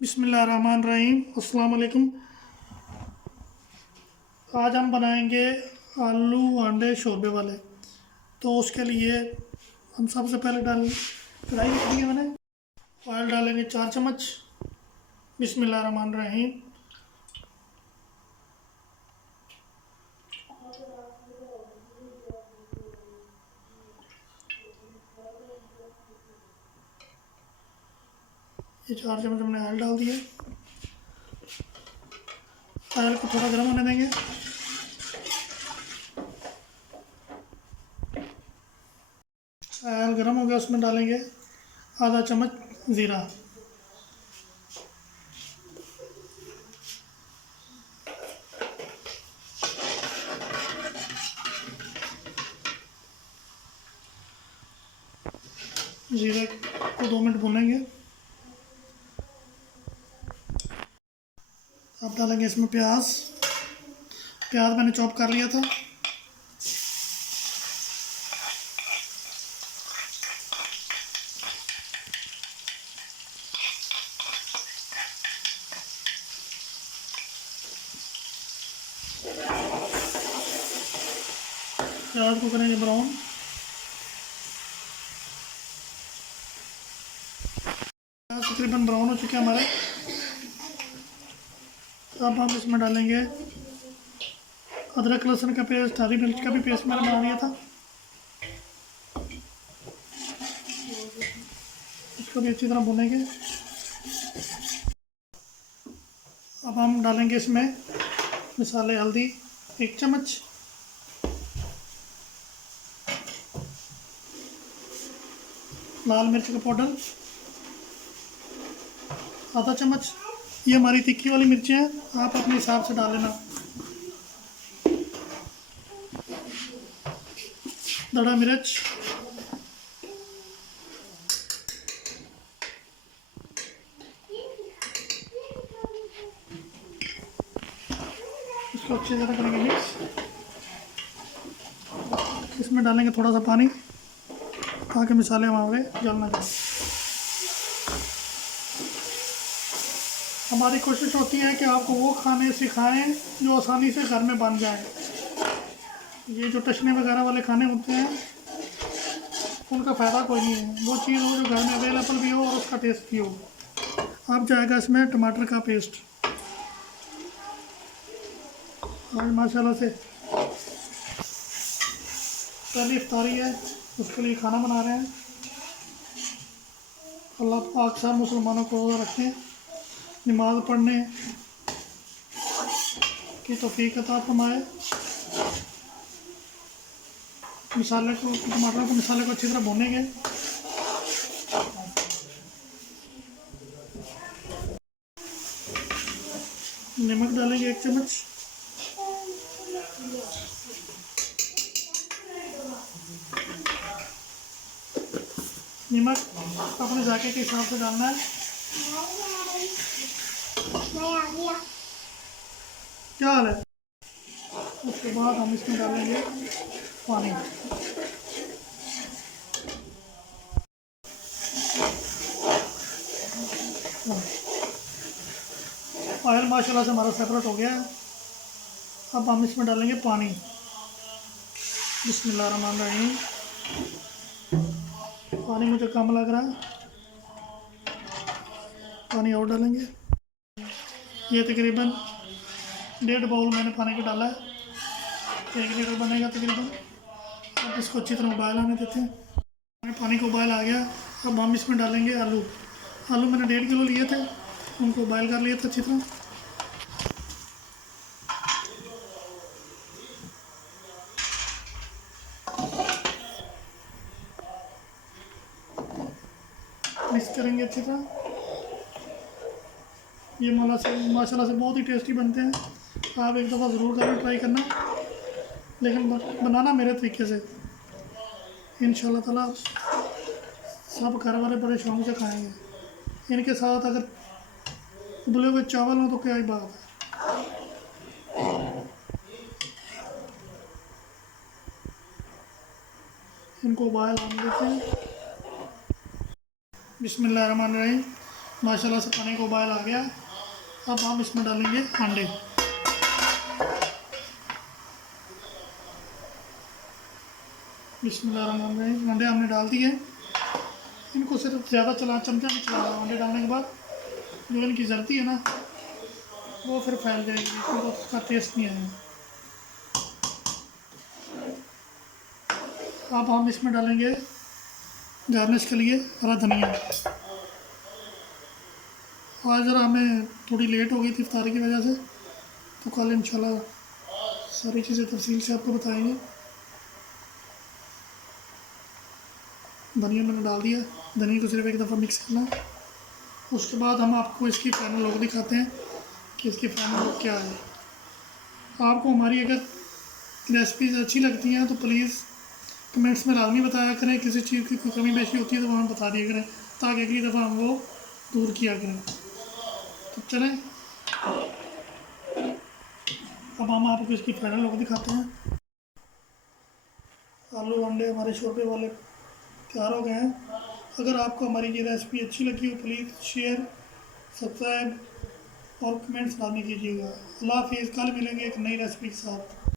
बिस्मिल्लाहिर्रहमानिर्रहीम। अस्सलाम वालेकुम। आज हम बनाएंगे आलू अंडे शोरबे वाले। तो उसके लिए हम सबसे पहले कढ़ाई रख दी है मैंने। ऑयल डालेंगे 4 चम्मच। बिस्मिल्लाहिर्रहमानिर्रहीम। ये 4 चम्मच हमने ऑयल डाल दिया। ऑयल को थोड़ा गर्म होने देंगे। ऑयल गर्म हो गया, उसमें डालेंगे आधा चम्मच ज़ीरा। ज़ीरे को 2 मिनट भूनेंगे। अब डालेंगे इसमें प्याज। प्याज मैंने चॉप कर लिया था। प्याज को करेंगे ब्राउन। प्याज तकरीबन ब्राउन हो चुके हैं हमारे। अब हम इसमें डालेंगे अदरक लहसुन का पेस्ट, हरी मिर्च का भी पेस्ट मैंने बना लिया था। इसको भी अच्छी तरह भूनेंगे। अब हम डालेंगे इसमें मसाले। हल्दी 1 चम्मच, लाल मिर्च का पाउडर आधा चम्मच। ये हमारी तीखी वाली मिर्चें हैं, आप अपने हिसाब से डाल लेना। दड़ा मिर्च, इसको अच्छी तरह करेंगे मिक्स। इसमें डालेंगे थोड़ा सा पानी ताकि मसाले हमारे जल ना जाए। हमारी कोशिश होती है कि आपको वो खाने सिखाएं जो आसानी से घर में बन जाए। ये जो टशने वगैरह वाले खाने होते हैं उनका फ़ायदा कोई नहीं है। वो चीज़ हो जो घर में अवेलेबल भी हो और उसका टेस्ट भी हो। अब जाएगा इसमें टमाटर का पेस्ट। आज माशाल्लाह से पहली इफ्तारी है, उसके लिए खाना बना रहे हैं। अल्लाह पाक सब मुसलमानों को रोज़ा रखें, नमाज पढ़ने की तौफीक अता फरमाए। टमाटर को मसाले को अच्छी तरह भूनेंगे। नमक डालेंगे 1 चम्मच। नमक अपने जायके के हिसाब से डालना है। क्या हाल है? उसके बाद हम इसमें डालेंगे पानी। ऑयल माशाल्लाह से हमारा सेपरेट हो गया है। अब हम इसमें डालेंगे पानी। बिस्मिल्लाहिर्रहमानिर्रहीम। पानी मुझे कम लग रहा है, पानी और डालेंगे। ये तकरीबन 1.5 बाउल मैंने पानी का डाला है। 1 लीटर बनेगा तकरीबन। अब इसको अच्छी तरह उबाल आने देते हैं। पानी को उबाल आ गया। अब हम इसमें डालेंगे आलू। आलू मैंने 1.5 किलो लिए थे, उनको उबाल कर लिया था अच्छी तरह। मिक्स करेंगे अच्छी तरह। ये माशाल्लाह से बहुत ही टेस्टी बनते हैं। आप एक दफ़ा ज़रूर करें, ट्राई करना, लेकिन बनाना मेरे तरीके से। इंशाल्लाह ताला सब घर वाले बड़े शौक से खाएंगे। इनके साथ अगर उबले हुए चावल हो तो क्या ही बात है। इनको उबाल आने देते हैं। बिस्मिल्लाहिर्रहमानिर्रहीम। माशाल्लाह से पानी को उबाल आ गया। अब हम इसमें डालेंगे अंडे। बिस्मिल्लाहिर्रहमानिर्रहीम। अंडे हमने डाल दिए। इनको सिर्फ ज़्यादा चमचा नहीं चला रहा। अंडे डालने के बाद जो इनकी जर्दी है ना वो फिर फैल जाएगी, फिर उसका टेस्ट नहीं आएगा। अब हम इसमें डालेंगे गार्निश के लिए हरा धनिया। आज ज़रा हमें थोड़ी लेट हो गई थी इफ्तारी की वजह से, तो कल इंशाल्लाह सारी चीज़ें तफसील से आपको बताएंगे। धनिया मैंने डाल दिया। धनिया को सिर्फ एक दफ़ा मिक्स करना। उसके बाद हम आपको इसकी फाइनल लुक दिखाते हैं कि इसकी फाइनल लुक क्या है। आपको हमारी अगर रेसिपीज़ अच्छी लगती हैं तो प्लीज़ कमेंट्स में लाजमी बताया करें। किसी चीज़ की कोई कमी बेशी होती है तो वहाँ बता दिया करें, ताकि अगली दफ़ा हम वो दूर किया करें। तो चलें, अब हम आपको इसकी फाइनल लुक दिखाते हैं। आलू अंडे हमारे शोरबे वाले तैयार हो गए हैं। अगर आपको हमारी ये रेसिपी अच्छी लगी हो प्लीज़ शेयर, सब्सक्राइब और कमेंट्स लाजमी कीजिएगा। अल्लाह हाफिज़। कल मिलेंगे एक नई रेसिपी के साथ।